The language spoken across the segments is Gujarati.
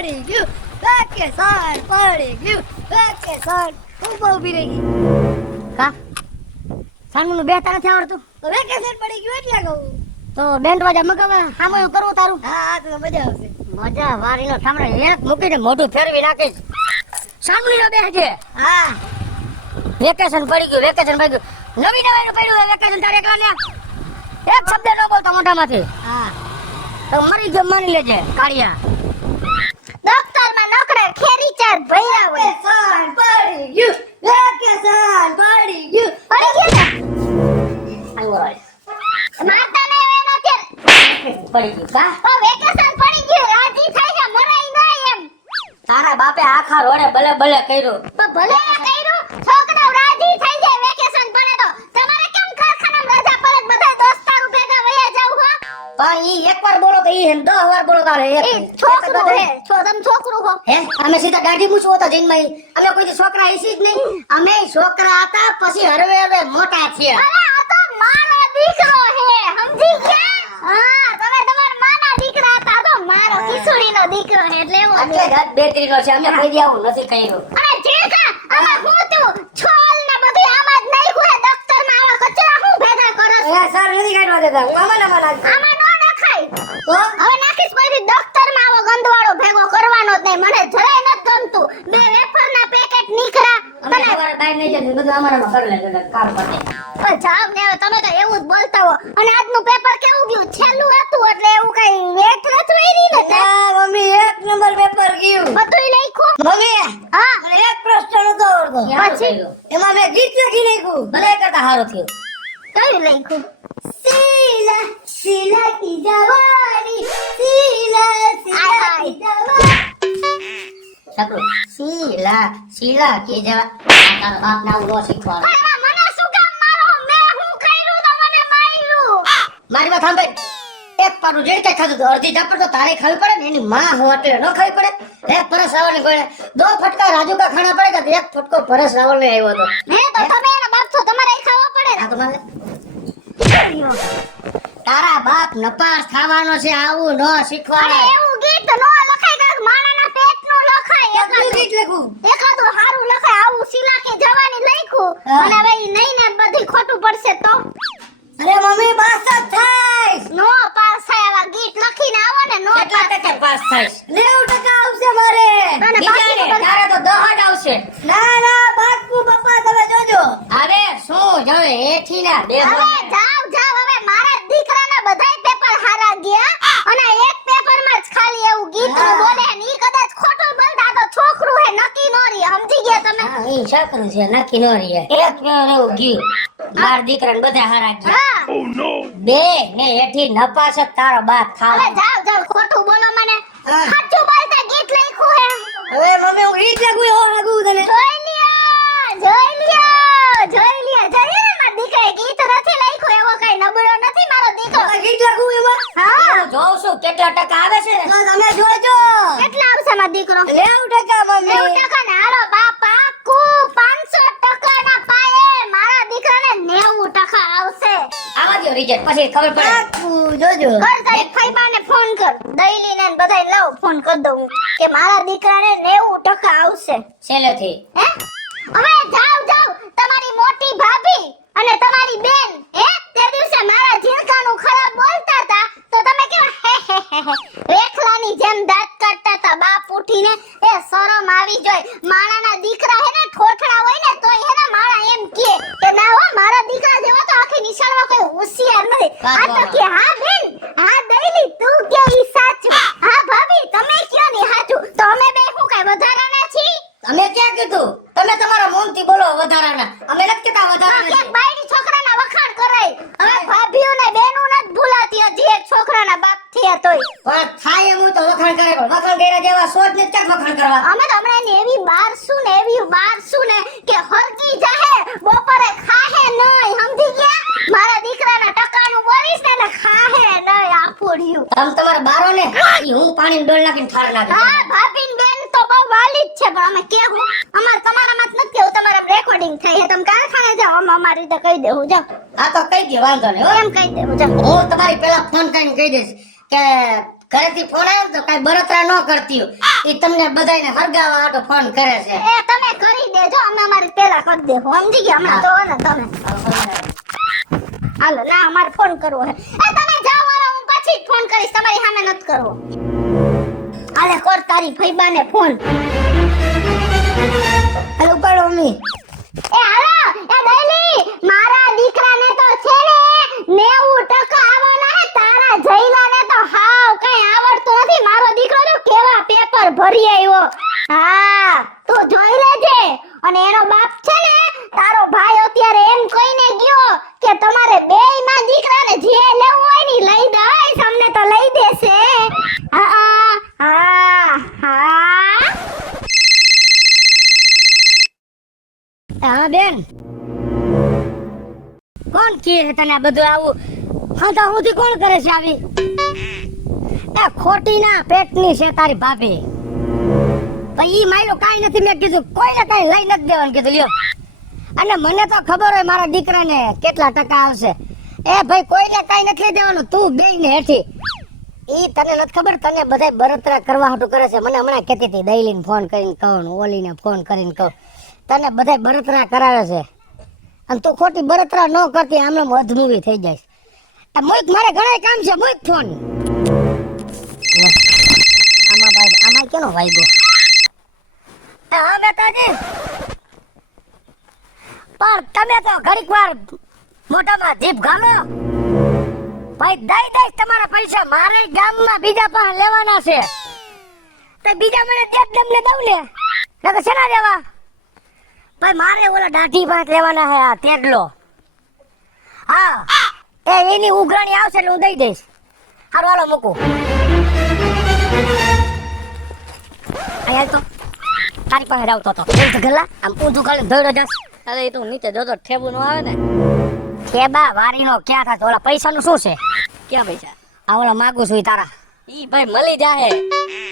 પડી ગયું વેકેશન પડી ગયું વેકેશન ખૂબ ઊભી રહી ગઈ કા સાનમુનું બેતા નથી આવડતું તો વેકેશન પડી ગયું એટલે કહું તો બેન્ડ વાજા મગાવે સામે કરવું તારું હા તો મજા આવશે મજા વારીનો સામે એક મૂકીને મોઢું ફેરવી નાખીશ સાનમુનો બેહજે હા વેકેશન પડી ગયું નવી નવાઈનું પડ્યું વેકેશન તારે એકલા લ્યા એક શબ્દ ન બોલતો મોઢામાંથી હા તો મરી ગયો માની લેજે કાળિયા દફતરમાં નોકરે ખેરી ચાર ભૈયા હોય વેકેશન પડી ગયું મારતા ને એનો કે પડી ગયું કા ઓ વેકેશન પડી ગયું રાજી થઈ જા મરાઈ ના એમ તારા બાપે આખા રોડે ભલે કર્યું તો ભલે કર્યું છોકરાઓ રાજી થઈ જાય વેકેશન પડે તો તમારે કેમ કારખાનામાં રજા પડે બધા દોસ્તારો ભેગા વયા જાવ હો પણ ઈ એકવાર બોલો તો ઈ 10 વાર બોલો તારે એક છોકરો હે છોકરું હો હે અમે સીધા દાઢી મૂછો હતા જઈનમાં અમે કોઈ છોકરા ઈસી જ નહીં અમે છોકરા હતા પછી હરવે મોટા છીએ અરે આ તો મારો દીકરો હે સમજી ગયા હા તમે તમાર માના દીકરા હતા તો મારો કિશોરીનો દીકરો હે એટલે એવો એટલે રાત બેટરીનો છે અમે કોઈ દી આવું નથી કર્યું અરે જેકા અમે હું તું છોલ ને બધું આમાં જ નહીં હોય દફતરમાં આવા કચરા હું ભેગા કરસ એ સર નથી કાઢવા દેતા હું આમાં નો નખાય તો હવે નાખીશ પછી દફતરમાં આવો ગંદવાળો ભેગો કરવાનો જ નહીં મને જરાય નથી ગમતું બે વેફરના પેકેટ નીકળ્યા અમે સવારે બહાર નહીં જતું બધું અમારામાં કરી લેજો કામ પડે પણ જાવ ને તમે તો એવું જ બોલતા હો અને આજનું પેપર કેવું ગયું છેલ્લું હતું એટલે એવું કઈ વેટ નથી વેરી ને ના મમ્મી એક નંબર પેપર ગયું બધું લખ્યું મમ્મી હા મને એક પ્રશ્ન નતો આવડતો પછી એમાં મેં ગીત લખી નાખ્યું ભલે કરતા હારો થયો કઈ લખ્યું સીલા સીલા કી જવાની સીલા સીલા કી જવાની સાબુ સીલા કી જવા તારો બાપ ના ઉલો શીખવાડો મને શું કામ મારો મે હું કર્યું તો મને માર્યું મારી વાત સાંભળ એક પારું જેડ કે ખાધું તો અડધી ઝાપડ તો તારે ખાવી પડે ને એની માં હું એટલે ન ખાવી પડે એક પરસ રાવળ ને ગોળે દો ફટકા રાજુ કા ખાના પડે કે એક ફટકો પરસ રાવળ ને આવ્યો તો હે તો તમે એના બાપ છો તમારે ખાવા પડે આ તો મને તારા બાપ નપાસ ખાવાનો છે આવું ન શીખવાડે એવું ગીત ન લખાય કે માણાના પેટ નું લખાય એટલું ગીત લખું એકાદું હારું લખાય આવું સિલા કે જવાની લખ્યું અને હવે નહીં ને બધી ખોટું પડશે તો અરે મમ્મી પાસ થાય નો પાસ થાય આવા ગીત લખીને આવો ને નો કેટલા પાસ થાય 90% આવશે મારે તારે તો 10 આવશે ના બાપુ પપ્પા તમે જોજો અરે શું જોવે એથી ના બે હવે જાવ હવે મારા દીકરાના બધાય પેપર હારા ગયા અને એક પેપરમાં જ ખાલી એવું ગીત બોલે ને ઈ કદાચ ખોટું બોલતા તો છોકરું હે નકી નો રી સમજી ગયા તમે હા ઈ છોકરું છે નકી નો રી એક પેપર એવું ગયું માર દીકરાને બધા હારા ગયા ઓ નો બે ને એથી નપાસ તારો બાપ ખાવ હવે જાવ ખોટું બોલો મને સાચું બોલતા ગીત લખ્યું હે હવે મમ્મી હું ગીત લખું હો લખું તને જોઈ લ્યો માર દીકરાએ ગીત નથી લખ્યું એવો કઈ નબળો નથી મારો દીકરો ગીત લખું એમાં હા જોઉં છું કેટલા ટકા આવે છે તો તમે જોજો કેટલા આવશે મારો દીકરો 90% મમ્મી 90% ને હાલો બાપા કુ 500% ના પાયે મારા દીકરાને 90% આવશે આવા દો રિઝલ્ટ પછી ખબર પડે જોજો કર તારી ફઈબાને ફોન કર દઈલીને બધાય લાવ ફોન કર દઉં કે મારા દીકરાને 90% આવશે છેલ્લેથી હે હવે જાવ તમારી મોટી ભાભી અને તમારી બેન તે દિવસે મારા જીણકાનું ખરાબ બોલતા હતા તો તમે કેવા રેખલાની જેમ દાંત કાઢતા હતા બાપ ઉઠીને એ શરમ આવી જોય માણાના દીકરા હે ને ઠોઠડા હોય ને તોય હે ને માણા એમ કે ના હો મારા દીકરા જેવો તો આખી નિશાળમાં કોઈ હોશિયાર નથી આ તો કે હા બેન હા દઈલી તું કે ઈ સાચું હા ભાભી તમે ક્યાં ની સાચું તો અમે બે હું કઈ વધારાના છી અમે ક્યાં કીધું તમે તમારા મોનથી બોલો વધારાના અમે નથી કહેતા વધારાના કે બાયડી છોકરાના વખાણ કરાય હવે ભાભીઓ ને બેનો ન ભૂલાતી હજી એક છોકરાના બાપ થયા તોય પણ થાય એમ તો વખાણ કરે પણ વખાણ કર્યા જેવા સોચ ને ક્યાં વખાણ કરવા અમે તો હમણાં ને એવી બારસું ને કે હરકી જાહે બપોરે ખાહે નહીં સમજી ગયા મારા દીકરાના ટકાનું બોલીશ ને ખાહે નહીં આપોડ્યું તમ તમારા બારો ને ઈ હું પાણી ડોલ નાખીને ઠાર નાખી હા ભાભીન બેન તો બહુ વાલી જ છે પણ અમે કેવું અમાર તમારામાં જ નથી કેવું તમારા રેકોર્ડિંગ થઈ છે તમે કારખાને જાઓ અમારી રીતે કહી દેવું જાઓ હા તો કહી દે વાંધો નહીં એમ કહી દેવું જાઓ હું તમારી પેલા ફોન કરીને કહી દઈશ કે ઘરેથી ફોન આવ્યો ને તો કઈ બળતરા ન કરતી હોય. ઈ તમને બધાયને હરગાવા હાટો ફોન કરે છે. એ તમે કરી દેજો, અમે અમારી પેલા કરી દેહો. સમજી ગયા? હમણાં તો ને તમે હાલો ના અમારે ફોન કરવો હે. એ તમે જાઓ મારો, હું પછી જ ફોન કરીશ, તમારી સામે નથી કરવો. હાલે કર તારી ફઈબાને ફોન. હાલો ઉપાડો મમ્મી. એ હાલો એ દઈલી, મારા દીકરાને તો છે ને 90% આવવાના હે, તારા જઈલાને તો હાવ કઈ આવડતું નથી. મારો દીકરો તો કેવા પેપર ભરી આવ્યો. હા તું જોઈ લેજે. અને એનો બાપ છે ને તારો ભાઈ અત્યારે એમ કહીને ગયો કે તમારે બેયમાં દીકરાને જે લેવું હોય ને લઈ દઈશ, અમને તો લઈ દેશે. હા હા હા બેન, કોણ કહે તને આ બધું આવું? હા હુંથી કોણ કરે છે આવી? એ ખોટી ના પેટની છે તારી ભાભી. તો ઈ માયલો કાઈ નથી. મેં કીધું કોઈને કાઈ લઈ નથી દેવાનું કીધું લ્યો. અને મને તો ખબર હોય મારા દીકરાને કેટલા ટકા આવશે. એ ભાઈ કોઈને કાઈ નથી લઈ દેવાનું. તું બેયને હેઠી. ઈ તને નથી ખબર, તને બધાય બળતરા કરવા હાટું કરે છે. મને હમણાં કહેતી હતી દઈલીને ફોન કરીને કહું, ઓલીને ફોન કરીને કહું, તને બધાય બળતરા કરાવે છે. અને તું ખોટી બળતરા ન કરતી આમને અધમૂવી થઈ જાય. આ મોઈક મારે ઘણા કામ છે. મોઈક ફોન આમાં ભાઈ, આમાં કેનો વાગ્યો? હા બેટાજી, પણ તમે તો ઘડીક વાર મોઢામાં જીભ ઘાલો. ભાઈ દઈ દઈશ તમારા પૈસા. મારે ગામમાં બીજા પાસે લેવાના છે. તો બીજા મને દેત તમને દઉં ને, નકર શેના દેવા? ભાઈ મારે ઓલા દાઢી પાસે લેવાના છે. આ તેડલો. હા એ એની ઉઘરાણી આવશે એટલે હું દઈ દઈશ. હારું હાલો મૂકું. અહીંયા તો તારી પાસે રાવતો તો ગલા આમ ઊંધું ખાલી ધોડો જાસ. અરે એ તો નીચે જોતો ઠેબુ નો આવે ને. કેબા વારીનો ક્યાં થાય? ઓલા પૈસાનું શું છે? ક્યાં પૈસા? આ ઓલા માગું છું ઈ તારા. ઈ ભાઈ મળી જાહે.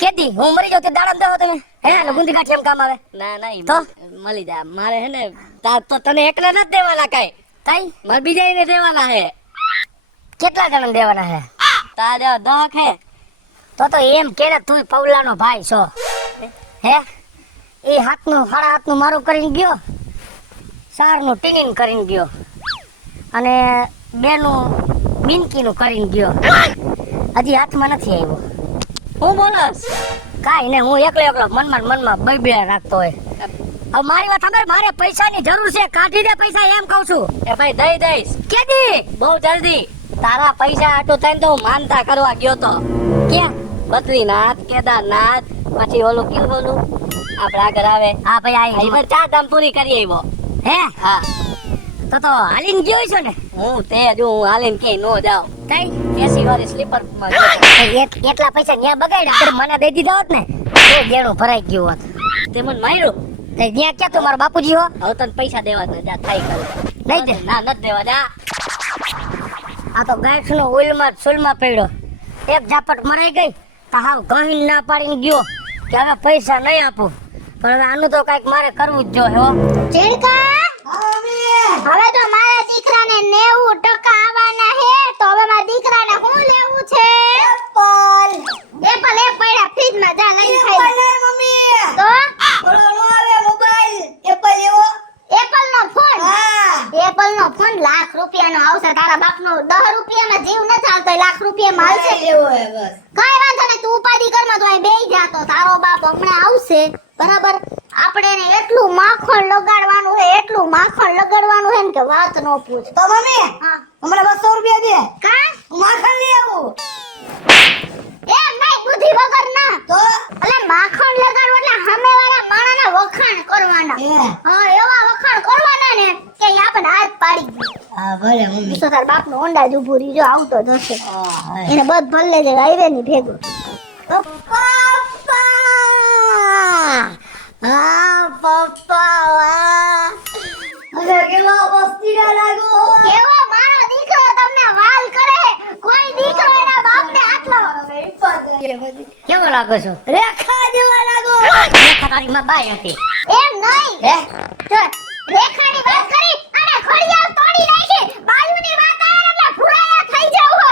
કેદી હું મરી જાઉં તે દાડમ દેવો તમે? હે ને ગુંદી કાઠી એમ કામ આવે? ના ના ઈ તો? મળી જાય. મારે હે ને તાર તો તને એકલા નથી દેવાના કાઈ. તઈ મારે બીજાને દેવાના હે. કેટલા જણા દેવાના હે? તાર દેવા 10 હે. તો એમ કે ને તું પૌલાનો ભાઈ છો. હે એ હાથનું 7.5 મારું કરીને ગયો, 4 નું ટીનિંગ કરીને ગયો, અને 2 નું મિનકીનું કરીને ગયો. હજી હાથમાં નથી આવ્યો. હું બોલસ? કાઈ ને હું એકલો મનમાં બે રાખતો હોય. હવે મારી વાત સાંભળ, મારે પૈસાની જરૂર છે. કાઢી દે પૈસા એમ કહું છું. એ ભાઈ દઈ દઈશ. કેદી? બહુ જલ્દી. તારા પૈસા આટું થઈને તો હું માનતા કરવા ગયો તો. ક્યાં? બદ્રીનાથ, કેદારનાથ, પછી ઓલું કેવું ઓલું આપણે આગળ આવે. હા ભાઈ અહીં પર 4 ધામ પૂરી કરી આવ્યો. હે હા તો હાલીને ગયો છો ને? હું તે જો હું હાલીને કે નો જાવ. તઈ એસી વાળી સ્લીપર માં એટલા પૈસા ન્યા બગાડ્યા. મને દઈ દીધા હોત ને તો દેણું ભરાઈ ગયું હોત. તે મને માર્યું. ન્યા ક્યાં તું મારો બાપુજી હો? હવે તને પૈસા દેવા જ જા થાય કરે. નહીં દે. ના નથી દેવા જા. આ તો ગાંઠનો ઉલમાં સુલમાં પડ્યો. એક ઝાપટ મરાઈ ગઈ તો હાવ ગહીન ના પાડીને ગયો કે હવે પૈસા નહીં આપું. પણ હવે આનું તો કઈક મારે કરવું જ જોઈએ હો. ચીણકા હવે તો મારા દીકરાને 90% આવવાના હે. તો હવે મારા દીકરાને શું લેવું છે? એપલ એક પડ્યા ફ્રીજમાં, જા લઈને ખાઈ લે. મમ્મી તો ઓલો નો આવે મોબાઈલ એપલ એવો. એપલ નો ફોન? હા એપલ નો ફોન લાખ રૂપિયાનો આવશે. તારા બાપનો 10 રૂપિયામાં જીવ ન ચાલતો, લાખ રૂપિયામાં આવશે. લેવો હે બસ. કઈ વાંધો નહીં, તું ઉપાધિ કરમાં તો અહીં બેહી જા. તો તારો બાપ હમણાં આવશે બરાબર. આપણે એને એટલું માખણ લગાડવાનું છે, એટલું માખણ લગાડવાનું છે ને કે વાત ન પૂછ. તો મમ્મી હા હમણાં 200 રૂપિયા દે. કા માખણ લઈ આવું? એમ નહીં બુદ્ધિ વગર ના. તો એટલે માખણ લગાડવું એટલે સામેવાળા માણાના વખાણ કરવાના. હા એવા વખાણ કરવાના ને કે ઈ આપણને હાથ પાડી દે. હા ભલે મમ્મી. તો તાર બાપનો ઓંડા જ ઊભું રહી જો આવતો જશે. એને બધ ભલે જે હાઈવે ની ભેગો. પપ્પા હા પપ્પા વાહ. હવે કેવો વસ્તીડા લાગો. કેવો મારો દીકરો તમને વાલ કરે. કોઈ દીકરો એના બાપને આટલો કેવો લાગો છો? રેખા જેવા લાગો. રેખા તારી માં બાઈ હતી. એમ નહીં. હે જો રેખાની વાત કરી અને ખડિયાળ તોડી નાખી. બાયુની વાત આવે એટલે ફુરાયા થઈ જાવ હો.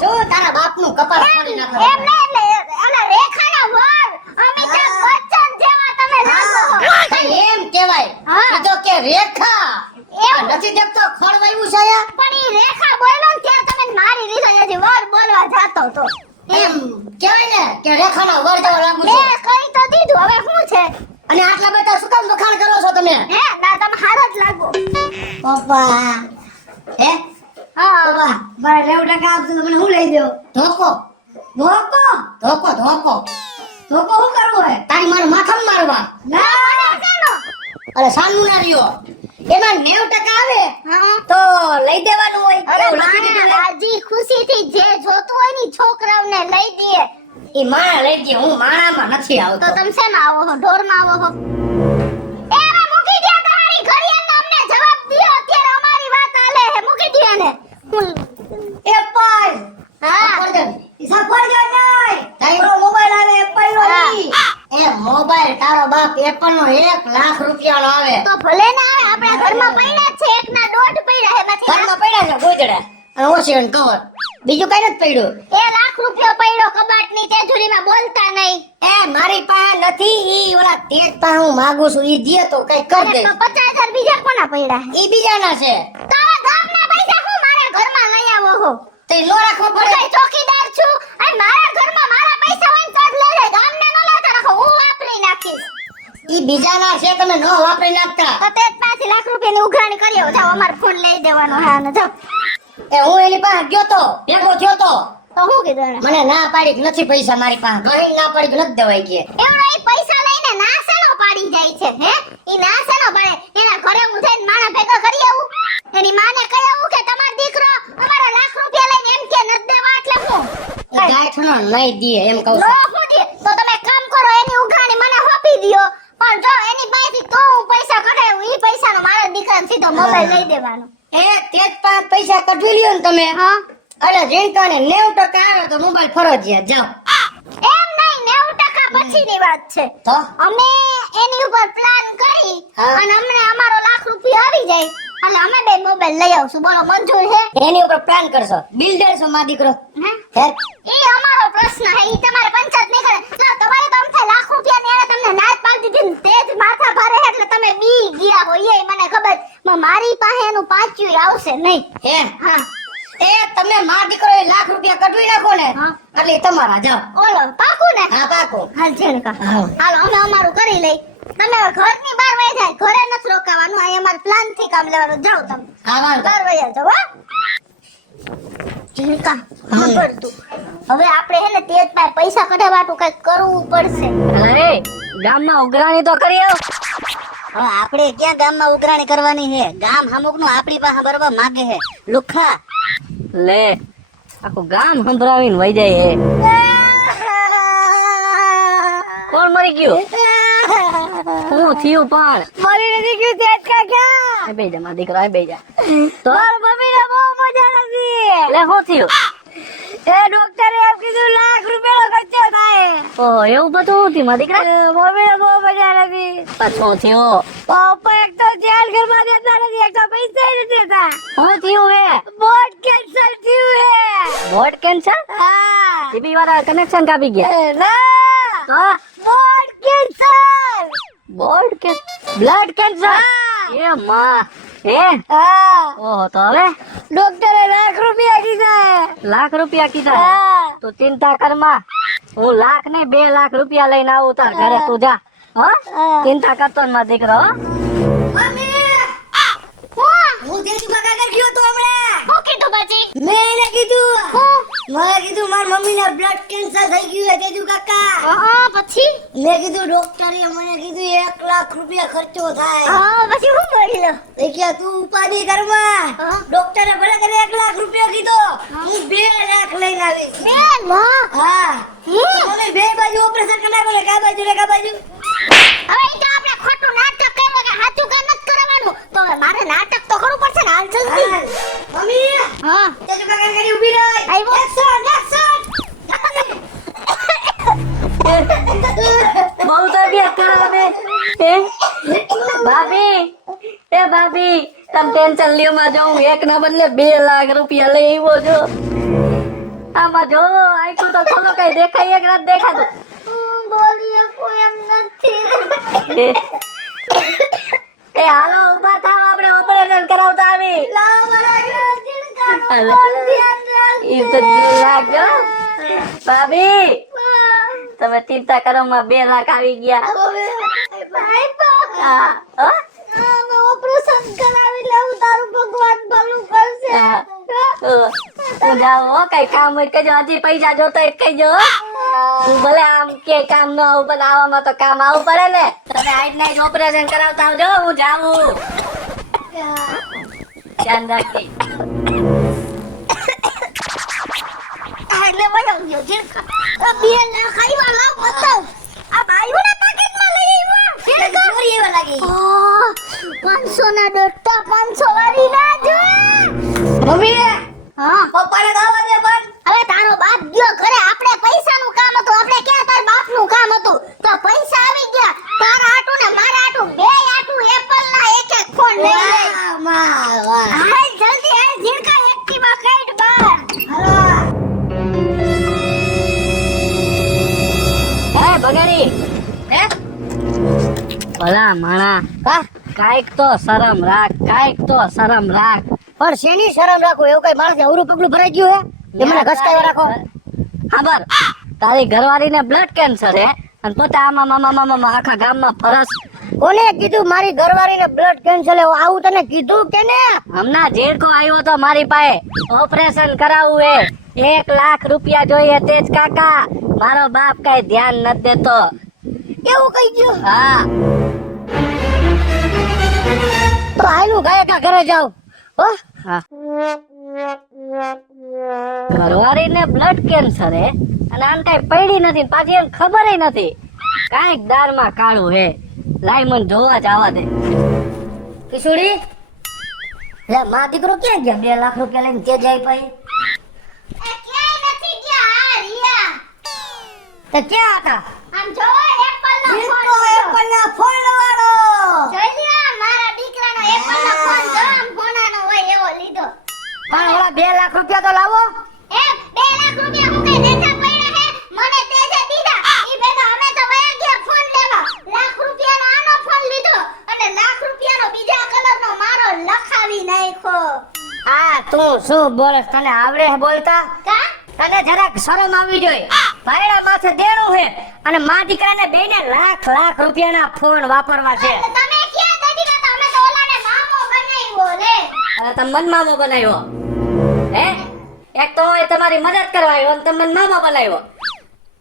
શું તારા તારા બાપનું કપાળ ફોડી નાખો. એમ ને એટલે ઓલા રેખાના વર અમિતાભ બચ્ચન જેવા તમે લાગો છો. કઈ એમ કહેવાય હા. સીધો કે રેખા એવું. આ નથી દેખતો ખળવાયું છે આ? પણ ઈ રેખા બોલ્યો ને ત્યાં તમે મારી લીધો નથી વર બોલવા જાતો તો એમ કહેવાય ને કે રેખાનો વર જેવો લાગુ મેં છું. કઈ તો દીધું હવે શું છે અને આટલા બધા શું કામ વખાણ કરો છો તમે? હે ના તમે હારો જ લાગો પપ્પા હે હા પપ્પા મારે 90% આપજો તો મને હું લઈ દેવો? ધોકો ધોકો ધોકો ધોકો ધોકો શું કરવું હે? તારી મારે માથામાં મારવા. ના મને શેનો અરે સાનું ના રહ્યો એમાં 90% આવે હા તો લઈ દેવાનું હોય. અરે એવું લખી માણા દીધું હોય. રાજી ખુશીથી જે જોતું હોય ની છોકરાઓને લઈ દે ઈ માણા લઈ દે હું માણામાં નથી તો આવતો. તમે શેમાં આવો છો ઢોરમાં આવો છો એ હવે મૂકી દે તમારી ઘડિયાળનો અમને જવાબ દ્યો અત્યારે અમારી વાત હાલે હે મૂકી દે ને એ પાય હા સફરજન નહીં તારો મોબાઈલ આવે એપલ નો નહીં. એ મોબાઈલ તારો બાપ એપલ નો 1 લાખ રૂપિયાનો આવે. તો ભલે ને આવે આપણા ઘરમાં પડ્યા છે એકના દોઢ પડ્યા હે માંથી ઘરમાં પડ્યા છે ગોદડા અને ઓશિયન કવર બીજું કઈ નથી પડ્યું. 1 લાખ રૂપિયો પડ્યો કબાટની તેજુરીમાં બોલતા નહીં એ મારી પાસે નથી ઈ ઓલા તેજ પાસે હું માંગુ છું ઈ દે તો કઈ કર દે. તો 50,000 બીજા કોના પડ્યા હે ઈ બીજાના છે તારા ગામના પૈસા હું મારા ઘરમાં લઈ આવો છો તે નો રાખવો હું પડે. કઈ ચોકીદાર છું અને મારા ઘરમાં મારા પૈસા હોય ને તો જ લઈ લે ગામને નો લેતા રાખો હું વાપરી નાખીશ ઈ બીજાના છે તમે નો વાપરી નાખતા. તો તે જ 5 લાખ રૂપિયાની ઉઘરાણી કરી આવો જાઓ અમારો ફોન લઈ દેવાનો હા ને જાઓ એ હું એની પાસે ગયો તો ભેગો થયો તો તો હું કીધું એને મને ના પાડી કે નથી પૈસા મારી પાસે ગઈ ના પાડી કે નથી દેવાય કે એવડો ઈ પૈસા લઈને ના શેનો પાડી જાય છે હે ઈ ના શેનો પાડે એના ઘરે હું જઈને માણા ભેગા કરી આવું એની માને કહી આવું કે તમારો દીકરો અમારા લાખ રૂપિયા લઈને એમ કે નથી દેવા એટલે હું એ ગાંઠનો નહીં દે એમ કહું નો છું. હું દે તો તમે કામ કરો એની ઉઘરાણી મને સોંપી દ્યો પણ જો એની પાસેથી તો હું પૈસા કઢાવું ઈ પૈસાનો મારા દીકરાને સીધો મોબાઈલ લઈ દેવાનો એ તેજ પાંચ પૈસા કઢવી લ્યો ને તમે હા અરે રીંકાને 90% આવે તો મોબાઈલ ફરજિયાત જાઓ. એમ નહીં 90% પછીની વાત છે તો અમે એની ઉપર પ્લાન કરી હા. અને અમને અમારો લાખ રૂપિયા આવી જાય એટલે અમે બે મોબાઈલ લઈ આવશું બોલો મંજૂર છે એની ઉપર પ્લાન કરશો બિલ દેશો માં દીકરો હે હે એ અમારો પ્રશ્ન છે ઈ તમારે પંચાયત નહીં કરે જો તમારે તો અમથા લાખ રૂપિયા ને એને તમને નાત પાડી દીધી ને તે જ માથા ભારે છે એટલે તમે બી ગયા હો એ મને ખબર મારી પાસે એનું પાછું આવશે નહીં હે હા એ તમે માં દીકરો એ લાખ રૂપિયા કઢવી નાખો ને હા. એટલે ઈ તમારા જાઓ. ઓલો પાકું ને હા પાકો હાલ છે ને કા હા. હાલો અમે અમારું કરી લઈ તમે હવે ઘરની બહાર વહી જાય ઘરે નથી રોકાવાનું અહીં અમારે પ્લાન થી કામ લેવાનું જાઓ તમે હા વાંધો. બહાર વહી જાઓ હો જીનકા ખબર તું હવે આપણે હે ને તેજ પાસે પૈસા કઢાવવાનું કઈક કરવું પડશે અરે ગામમાં ઉઘરાણી તો કરી આવ. હવે આપણે ક્યાં ગામમાં ઉઘરાણી કરવાની છે ગામ અમુક નું આપણી પાસે બરોબર માગે છે લુખા લે આખું ગામ સંભળાવીને વહી જાય હે. કોણ મરી ગયું? હું થયું પણ મરી નથી ગયું તેજ કાકા આ બેજા મારા દીકરા આ બેજા તો મમ્મીને બહુ મજા નથી લે શું થયું? એ ડોક્ટરે એમ કીધું લાખ રૂપિયાનો ખર્ચો થાય ઓ એવું બધું શું થયું મારા દીકરા? મમ્મીને બહુ મજા નથી શું થયું? પપ્પા એક તો જેલ ઘરમાં દેતા નથી એક તો પૈસા ય નથી દેતા શું થયું હે? બોટ કેન્સર થયું હે બોટ કેન્સર? હા ટીબી વાળા કનેક્શન કાપી ગયા. ના તો બોટ કેન્સર બોટ કે બ્લડ કેન્સર? એ માં હે હા ઓહો તો હવે ડોક્ટરે લાખ રૂપિયા કીધા લાખ રૂપિયા કીધા. હા તું ચિંતા કરમાં હું લાખ ને 2 લાખ રૂપિયા લઈને આવું તાર ઘરે તું જા હો હા. ચિંતા કરતો ને મારો દીકરો હો. હું તેજુ કાકા ઘર ગયો તો હમણાં હું કીધું પછી મેં એને કીધું મેં કીધું મારી મમ્મીને બ્લડ કેન્સર થઈ ગયું છે તેજુ કાકા પછી મેં કીધું ડોક્ટરે મને કીધું 1 લાખ રૂપિયા ખર્ચો થાય પછી હું બોલ્યો એ કે તું ઉપાધિ કરમાં હા. ડોક્ટરે ભલે કરે 1 લાખ રૂપિયા કીધો હું 2 લાખ લઈને આવીશ બેન વાહ હા હે? મને બે બાજુ ઓપરેશન કરી નાખો ને કા બાજુ ને કા બાજુ હવે ઈ તો આપણે ખોટું નાટક કર્યું કે સાચું કામ નથી કરવાનું તો હવે મારે નાટક તો કરવું પડશે ને હાલ જલ્દી હાલ. મમ્મી હા તેજુ કાકા કરી ઊભી રહી આવ્યો. એક્શન બહુ તબિયત ખરાબ હે ભાભી એ ભાભી તમે ટેન્શન લ્યો માં જાઉં 1 ના બદલે 2 લાખ રૂપિયા લઈ આવ્યો છો આમાં જો આખું તો ખોલો કઈ દેખાય એક રાત દેખાતું બોલીએ કોઈ એમ નથી. એ હાલો ઊભા થાવ આપણે ઓપરેશન કરાવતા આવી લાવ મારા જીણકાનો અલે. ફોન ધ્યાન રાખ. ઈ તો લાગજો ભાભી તમે ચિંતા કરો માં 2 લાખ આવી ગયા ભાઈ બા હા હો? ઓપરેશન કરાવી લેવું તારું ભગવાન ભલું કરશે. હા. તું જાઓ હો, કઈ કામ હોય કહેજો હજી પૈસા જોતો હોય તો કહેજો હો. તું ભલે આમ કે કામ ન આવું પણ આવામાં તો કામ આવું પડે ને તમે આજ નાઈટ ઓપરેશન કરાવતા આવજો હું જાઉં ધ્યાન રાખી એટલે વયો ગયો જીણકા. આ 2 લાખ આવ્યા લાવ બતાવ. આ ભાઈઓના પાકેટમાં લઈ આવ્યા. જીણકા ચોરી એવા લાગી. 500 ના ડોટા 500 વાળી ના જો. મમ્મી હા પપ્પાને દાવા દે પણ હવે તારો બાપ ગયો ઘરે. આપણે પૈસાનું કામ હતું. આપણે ક્યાં તાર બાપનું કામ હતું? તો પૈસા આવી ગયા. તારા આટું ને મારા આટું બે આટું એપલ ના એક એક ફોન લઈ લે. હાલ જલ્દી હાલ જીણકા એક્ટિવા કાઢ બહાર. હે ભગાડી હે ભલા માણા કાઈક તો શરમ રાખ કાઈક તો શરમ રાખ પણ શેની શરમ રાખો? એવું કઈ માણસ અવરું પગલું ભરાઈ ગયું હે? એમને ઘસકાયો રાખો. ખબર તારી ઘરવાળીને બ્લડ કેન્સર હે અને પોતે આમાં મામા આખા ગામમાં ફરસ કોને કીધું મારી ઘરવાળીને બ્લડ કેન્સર આવું તને કીધું કે ને? હમણાં ઝેડકો આવ્યો તો મારી પાસે ઓપરેશન કરાવવું હે 1 લાખ રૂપિયા જોઈએ તેજ કાકા મારો બાપ કઈ ધ્યાન નથી દેતો એવું કઈ ગયું? હા તો હાલું ગાયકા ઘરે જાવ. હો હા ઘરવાળીને બ્લડ કેન્સર હે અને આને કઈ પડી નથી પાછી એમ ખબર નથી કાંઈક દારમાં કાળું હે લાઈ મને જોવા જવા દે કિશોરી લે માં દીકરો ક્યાં ગયા? 2 લાખ રૂપિયા લઈને તે જાય પાઈ એ ક્યાંય નથી ગયા. આ રિયા. તો ક્યાં હતા? આમ જોવો એપલ નો ફોન. ના ફોન વાળો. જોઈ લે મારા દીકરાનો એપલ નો ફોન જો આમ ફોનાનો હોય એવો લીધો. પણ ઓલા 2 લાખ રૂપિયા તો લાવો. એ 2 લાખ રૂપિયા હું કઈ દેખા પડ્યા હે? મને તેજે દીધા. ઈ બેટા અમે તો વયા ગયા ફોન લેવા. લાખ રૂપિયાનો આનો ફોન લીધો અને લાખ રૂપિયાનો બીજા કલરનો મારો લખાવી નાખ્યો. આ તું શું બોલે? તને આવડે હે બોલતા? કા? તને જરાક શરમ આવવી જોઈએ. ભાઈડા માથે દેણું હે અને માં દીકરાને બેને લાખ રૂપિયાના ફોન વાપરવા છે. એટલે તમે ક્યાં દડી હતા? અમે તો ઓલાને મામો બનાવ્યો લે. અને તમે મન મામો બનાવ્યો હે એક તો હોય તમારી મદદ કરવા આવ્યો અને તમે મન મામો બનાવ્યો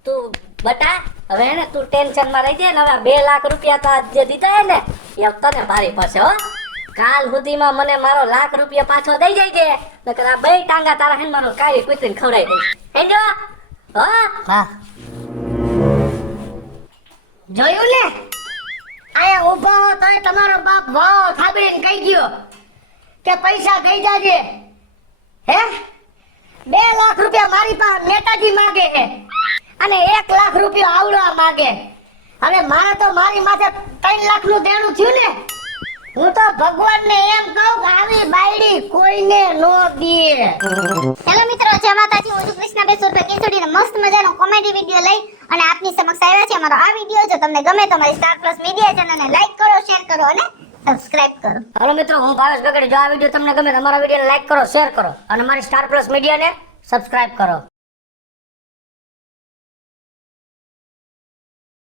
તું બટા હવે હે ને તું ટેન્શન માં રહી જાય ને હવે 2 લાખ રૂપિયા તો આજ જે દીધા હે ને એ તને ભારી પડશે હો કાલ સુધીમાં મને મારો લાખ રૂપિયા પાછો દઈ જાય છે નકર આ 2 ટાંગા તારા હેન મારો કાઢી કૂતરીને ખવડાવી દઈશ હેજો હા હા જોયું ને? આયા ઊભા હો તોય તમારો બાપ ભાવ થાબડીને કહી ગયો કે પૈસા દઈ જાજે. હે 2 લાખ રૂપિયા મારી પાસે નેતાજી માંગે છે અને 1 લાખ રૂપિયા આવડવા માંગે. હવે મારે તો મારી માથે 3 લાખ નું દેણું થયું ને. હું તો ભગવાનને એમ કહું કે આવી બાયડી કોઈને નો દે. હેલો મિત્રો, જય માતાજી. હું છું કૃષ્ણાબેન સુરભી કેસોડીનો મસ્ત મજાનો કોમેડી વિડિયો લઈ અને આપની સમક્ષ આવ્યા છે. અમારો આ વિડિયો જો તમને ગમે તો મારી સ્ટાર પ્લસ મીડિયા ચેનલને લાઈક કરો, શેર કરો અને સબસ્ક્રાઇબ કરો. હાલો મિત્રો, હું ભાવેશ ગગડી. જો આ વિડિયો તમને ગમે તો અમારા વિડિયોને લાઈક કરો, શેર કરો અને મારી સ્ટાર પ્લસ મીડિયાને સબસ્ક્રાઇબ કરો.